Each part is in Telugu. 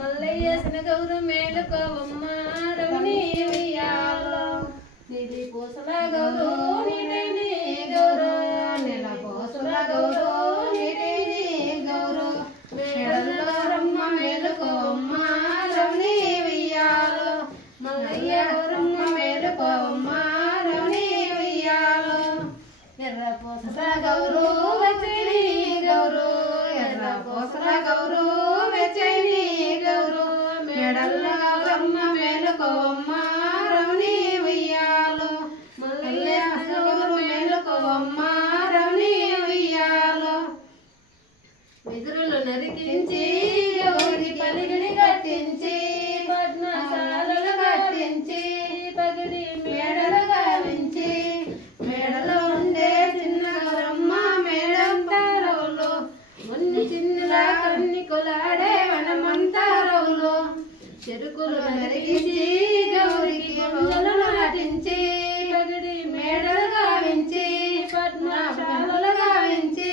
మల్లయ్యేసిన గౌరు మేలుకోవమ్మ రమణి ఉయ్యాలో నీలి పూసల గౌరు నీడైని గౌరు నీల పూసల గౌరు నీడైని గౌరు మేడల్లో రమ్మ మేలుకోవమ్మ రమణి ఉయ్యాలో మల్లయ్య గౌరమ్మ మేలుకోవమ్మ రమణి ఉయ్యాలో ఎర్ర పూసల గౌరు వెచ్చని గౌరు ఎర్ర పూసల గౌరు వెచ్చని గౌరు మేడల్లో గౌరమ్మ మేలుకోవమ్మ రమణి ఉయ్యాలో మల్లయ్య గౌరు మేలుకోవమ్మ రమణి ఉయ్యాలో వెదురులు నరికించి గౌరికి పలిగిడి కట్టించి పద్మశాలలు కట్టించి పగిడి మేడలు గావించి మేడలో ఉండే చిన్న గౌరమ్మ మేడం తారవులు మున్ని చిన్నలా కన్ని కొలాడే వనమంతా రవులు చెరుకులు నరిగించి గౌరికి ముందలు నాటించి పగిడి మేడలు గావించి పద్మశాలలు గావించి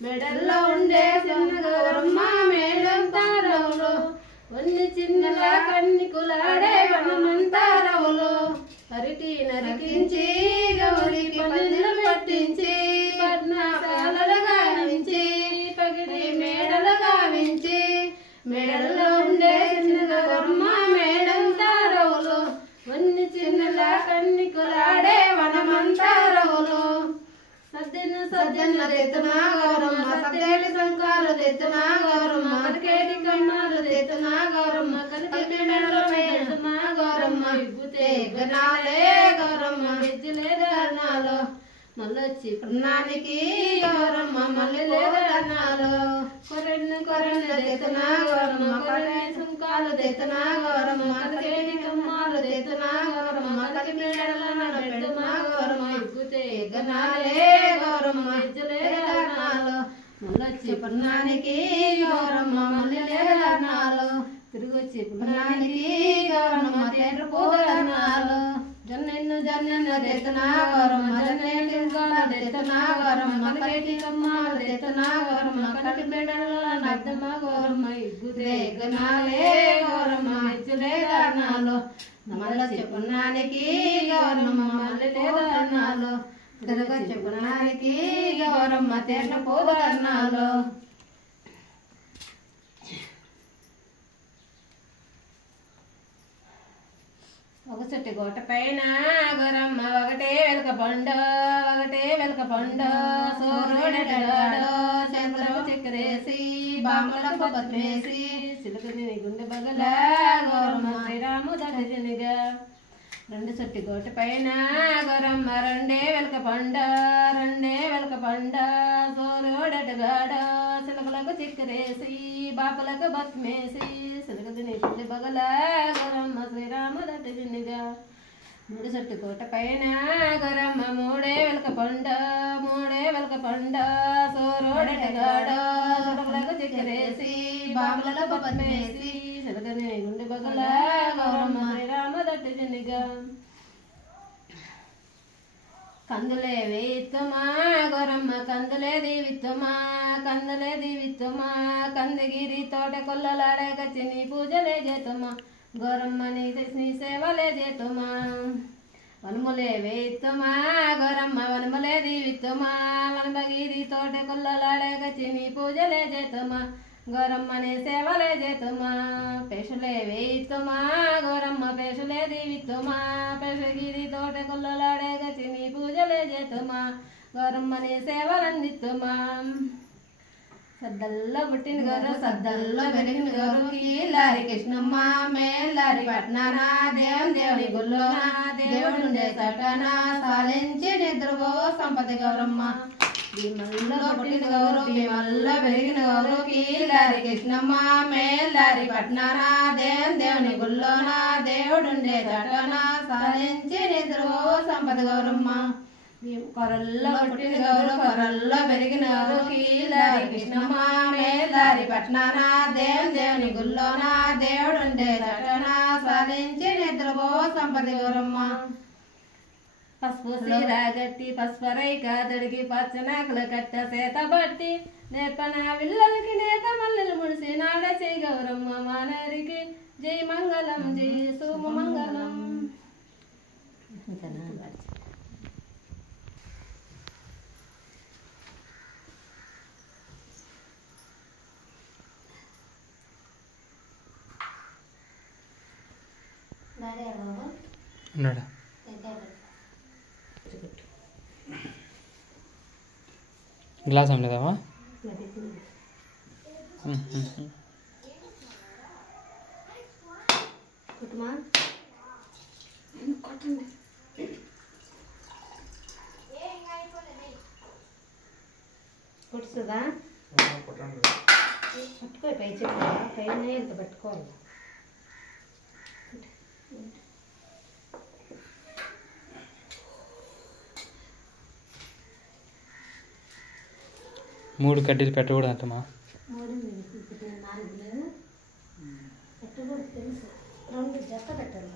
మెడల్లో ఉండే చిన్న గౌరమ్మ మేడం తారవులు వన్ని చిన్నలా కన్ని కులాడే వనమంతా రవులు అరిటి నరికించి గౌరికి పందిలు పెట్టించి పద్మశాలలు గావించి పగిడి మేడలు గావించి మేడల్లో ఉండే చిన్న గౌరమ్మ మేడం తారవులు వన్ని చిన్నలా కన్ని కులాడే వనమంతా రవులు సజ్జన్న తెత్తున గౌరమ్మ సద్దేటి సంకాలు తెత్తున గౌరమ్మ కరికేటి కన్నాలు తెత్తున గౌరమ్మ కలిపి మెడలో తెత్తున గౌరమ్మ విభూతే గనాలే గౌరమ్మ విద్యులే గనాలు మళ్ళొచ్చి పున్నానికి గౌరమ్మ మళ్ళీ గనాలు కొరెన్ను తెత్తున గౌరమ్మ కొరెన్ని సుంకాలు తెత్తున గౌరమ్మ కరికేటి కమ్మాలు తెత్తున గౌరమ్మ కలిపి మెడలో పెడుతున గౌరమ్మ విభూతే గనాలే గౌరమ్మ విద్యులే గనాలు మళ్ళొచ్చి పున్నానికి గౌరమ్మ మళ్ళీ గనాలు తిరిగొచ్చి పున్నానికి గౌరమ్మ తేరు పూగనాలు జన్నెన్ను తెత్తున గౌరమ్మ జన్నెంటింకాలు తెత్తున గౌరమ్మ కరిటి కమ్మాలు తెత్తున గౌరమ్మ కటి మెడల నద్దమ్మ గౌరమ్మ ఇగ్గుతే గనాలే గౌరమ్మ విద్యులే గనాలు మళ్ళొచ్చి పున్నానికి గౌరమ్మ మళ్ళీ గనాలు తిరగొచ్చి పున్నానికి గౌరమ్మ తేట పూగనాలు ఒక చెట్టు గోట పైన గౌరమ్మ ఒకటే వెలక పండు సోరుడెటగాడు చంద్రము చక్కెరేసి బామలకు పత్రేసి చిలుకని గుండె బగల గౌరమ్మ శ్రీరాము దటినిగా రెండు చెట్టు గోట పైన గౌరమ్మ రెండే వెలక పండు సోరుడెటగాడు చిలుకలకు చక్కెరేసి బాపలకు బత్మేసి సిలకదిని గుండె బగల గౌరమ్మ శ్రీరాము దటినిగా మూడు చెట్టు కోట పైన గౌరమ్మ మూడే వెలక పండు సోరోడెటగాడు చిలుకలకు చక్కెరేసి బామలకు బత్మేసి సిలకదిని గుండె బగల గౌరమ్మ శ్రీరాము దటినిగా కందులే వేయిత్తుమా గౌరమ్మ కందులే దీవిత్తుమా కందగిరి తోట కొల్లలాడే కచ్చి నీ పూజలే చేతుమా గౌరమ్మ నీ సేవలే చేతుమా వనములే వేయిత్తుమా గౌరమ్మ వనములే దీవిత్తుమా వనమగిరి తోట కొల్లలాడే కచ్చి నీ పూజలే చేతుమా గౌరమ్మ నీ సేవలే చేతుమా పేషులే వేయిత్తుమా గౌరమ్మ పేషులే దీవిత్తుమా పేషగిరి తోట కొల్లలాడే కచ్చి నీ పూజలే చేతుమా గౌరమ్మ నీ సేవలందిత్తుమా సద్దల్లో పుట్టిన గౌరవ సద్దల్లో పెరిగిన గౌరవ కీలారి కృష్ణమ్మ మేలారి పట్నాన దేవుని గుల్లోన దేవుడుండే చటన సాలించి నిద్రపో సంపతి గౌరమ్మ భీమల్లో పుట్టిన గౌరవ భీమల్లో పెరిగిన గౌరవ కీలారి కృష్ణమ్మ మేలారి పట్నాన దేవుని గుల్లోన దేవుడుండే చటన సాలించి నిద్రపో సంపతి గౌరమ్మ కొరల్లో పుట్టిన గౌరవ కొరల్లో పెరిగిన గౌరవ కీలారి కృష్ణమ్మ మేలారి పట్నాన దేవుని గుల్లోన దేవుడుండే చటన సాలించి నిద్రపో సంపతి గౌరమ్మ పసుపు సీరాగట్టి పసుపరైక తడికి పచ్చనాకుల కట్ట సేత బట్టి నేర్పన విల్లలకి నేత మల్లెలు ముడి కలిసినాడ శ్రీ గౌరమ్మ మానేరికి జై మంగళం జై సోమ మంగళం. ఉన్నాడా గ్లాస్ ఏం లేదావా కొట్టుదా పట్టుకో పై చెప్ప పైన ఎంత పట్టుకోవాలి. 3 కడ్డీలు పెట్టకూడదు అంటమా. 3 4 పెట్టకూడదు తెలుసు. 2 జత పెట్టాలి.